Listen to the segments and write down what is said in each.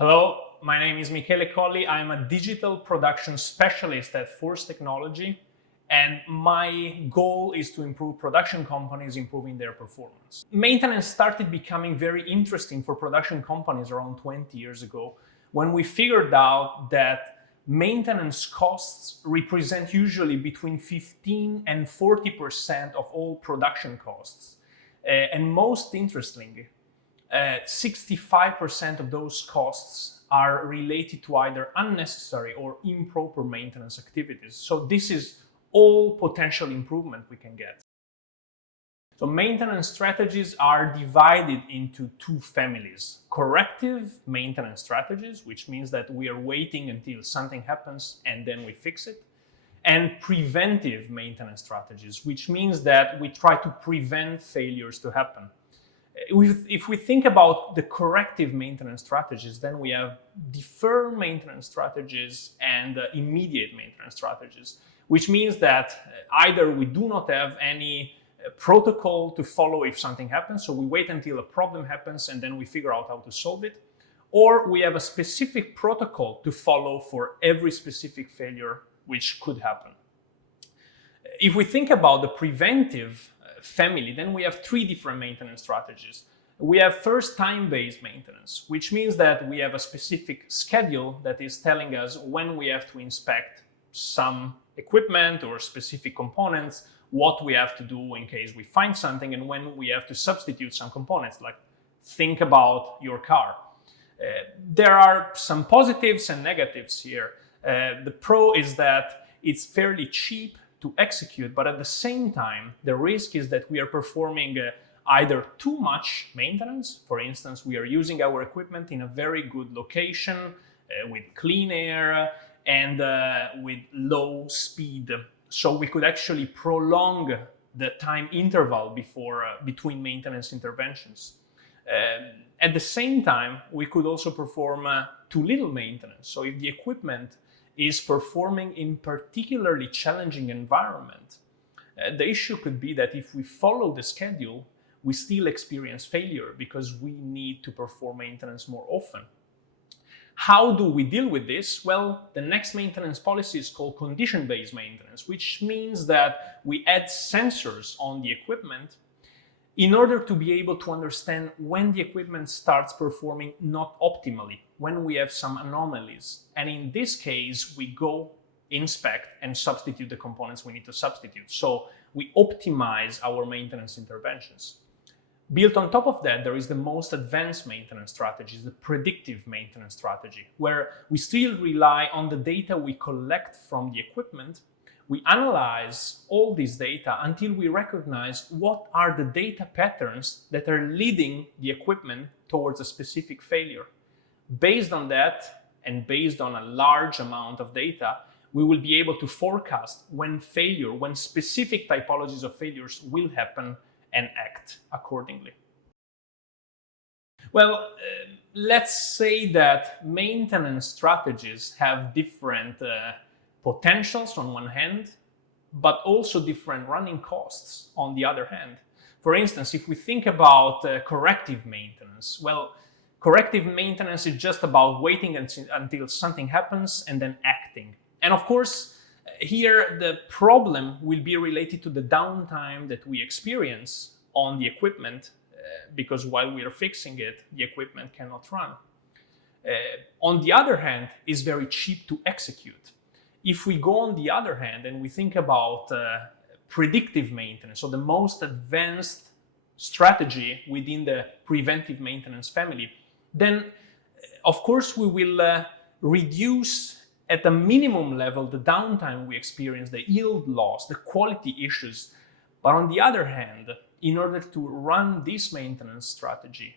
Hello, my name is Michele Colli. I'm a digital production specialist at Force Technology, and my goal is to improve production companies improving their performance. Maintenance started becoming very interesting for production companies around 20 years ago when we figured out that maintenance costs represent usually between 15 and 40% of all production costs. And most interestingly, 65% of those costs are related to either unnecessary or improper maintenance activities. So this is all potential improvement we can get. So maintenance strategies are divided into two families. Corrective maintenance strategies, which means that we are waiting until something happens and then we fix it. And preventive maintenance strategies, which means that we try to prevent failures to happen. If we think about the corrective maintenance strategies, then we have deferred maintenance strategies and immediate maintenance strategies, which means that either we do not have any protocol to follow if something happens, so we wait until a problem happens and then we figure out how to solve it, or we have a specific protocol to follow for every specific failure which could happen. If we think about the preventive family, then we have three different maintenance strategies. We have first time-based maintenance, which means that we have a specific schedule that is telling us when we have to inspect some equipment or specific components, what we have to do in case we find something, and when we have to substitute some components, like think about your car. There are some positives and negatives here. The pro is that it's fairly cheap to execute, but at the same time, the risk is that we are performing either too much maintenance. For instance, we are using our equipment in a very good location with clean air and with low speed. So we could actually prolong the time interval between maintenance interventions. At the same time, we could also perform too little maintenance. So if the equipment is performing in particularly challenging environment, the issue could be that if we follow the schedule, we still experience failure because we need to perform maintenance more often. How do we deal with this? Well, the next maintenance policy is called condition-based maintenance, which means that we add sensors on the equipment in order to be able to understand when the equipment starts performing not optimally, when we have some anomalies. And in this case, we go inspect and substitute the components we need to substitute. So we optimize our maintenance interventions. Built on top of that, there is the most advanced maintenance strategy, the predictive maintenance strategy, where we still rely on the data we collect from the equipment. We analyze all this data until we recognize what are the data patterns that are leading the equipment towards a specific failure. Based on that, and based on a large amount of data, we will be able to forecast when specific typologies of failures will happen and act accordingly. Well, let's say that maintenance strategies have different potentials on one hand, but also different running costs on the other hand. For instance, if we think about corrective maintenance, well, corrective maintenance is just about waiting until something happens and then acting. And of course, here the problem will be related to the downtime that we experience on the equipment because while we are fixing it, the equipment cannot run. On the other hand, it's very cheap to execute. If we go on the other hand and we think about predictive maintenance, so the most advanced strategy within the preventive maintenance family, then of course we will reduce at a minimum level the downtime we experience, the yield loss, the quality issues. But on the other hand, in order to run this maintenance strategy,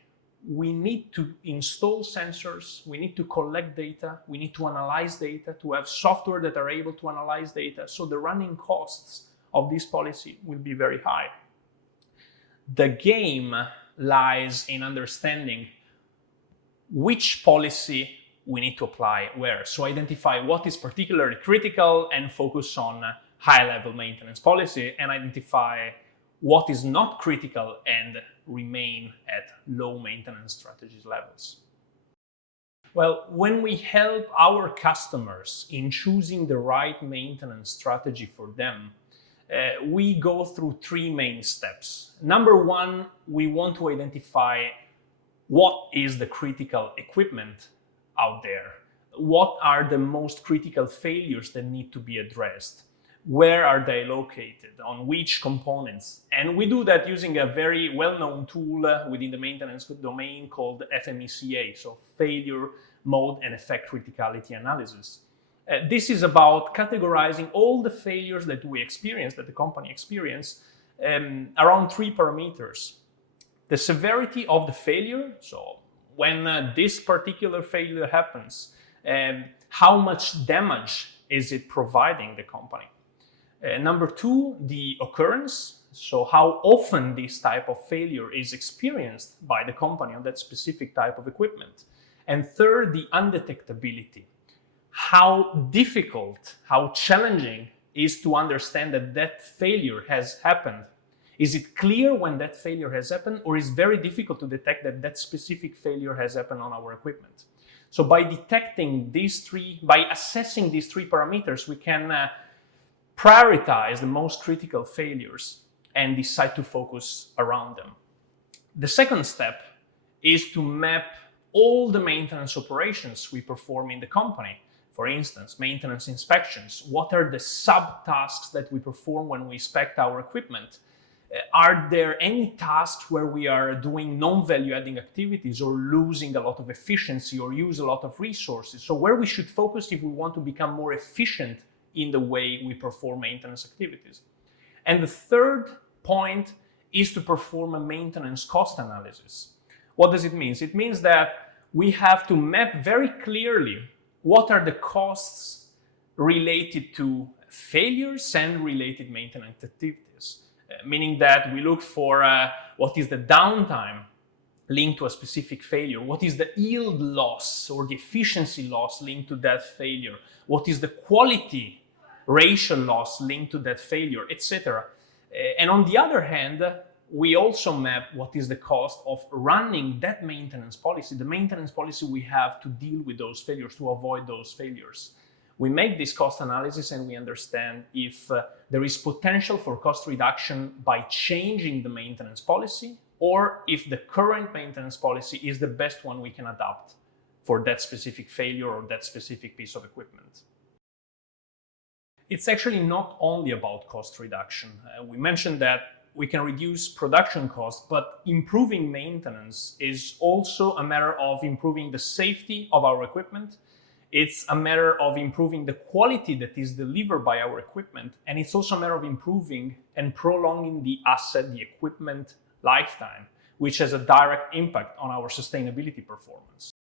we need to install sensors, we need to collect data, we need to analyze data, to have software that are able to analyze data. So the running costs of this policy will be very high. The game lies in understanding which policy we need to apply where. So identify what is particularly critical and focus on high-level maintenance policy, and identify what is not critical and remain at low maintenance strategy levels. Well, when we help our customers in choosing the right maintenance strategy for them, we go through three main steps. Number one, we want to identify what is the critical equipment out there. What are the most critical failures that need to be addressed? Where are they located? On which components? And we do that using a very well-known tool within the maintenance domain called FMECA, so Failure Mode and Effect Criticality Analysis. This is about categorizing all the failures that we experience, that the company experience, around three parameters. The severity of the failure, so when this particular failure happens, how much damage is it providing the company? Number two, the occurrence, so how often this type of failure is experienced by the company on that specific type of equipment. And third, the undetectability. How difficult, how challenging is to understand that that failure has happened. Is it clear when that failure has happened, or is it very difficult to detect that that specific failure has happened on our equipment? So by detecting these three, by assessing these three parameters, we can prioritize the most critical failures and decide to focus around them. The second step is to map all the maintenance operations we perform in the company. For instance, maintenance inspections. What are the sub-tasks that we perform when we inspect our equipment? Are there any tasks where we are doing non-value adding activities or losing a lot of efficiency or use a lot of resources? So where we should focus if we want to become more efficient in the way we perform maintenance activities. And the third point is to perform a maintenance cost analysis. What does it mean? It means that we have to map very clearly what are the costs related to failures and related maintenance activities. Meaning that we look for what is the downtime linked to a specific failure, what is the yield loss or the efficiency loss linked to that failure, what is the quality ratio loss linked to that failure, etc. And on the other hand, we also map what is the cost of running that maintenance policy, the maintenance policy we have to deal with those failures, to avoid those failures. We make this cost analysis and we understand if there is potential for cost reduction by changing the maintenance policy, or if the current maintenance policy is the best one we can adopt for that specific failure or that specific piece of equipment. It's actually not only about cost reduction. We mentioned that we can reduce production costs, but improving maintenance is also a matter of improving the safety of our equipment. It's a matter of improving the quality that is delivered by our equipment, and it's also a matter of improving and prolonging the asset, the equipment lifetime, which has a direct impact on our sustainability performance.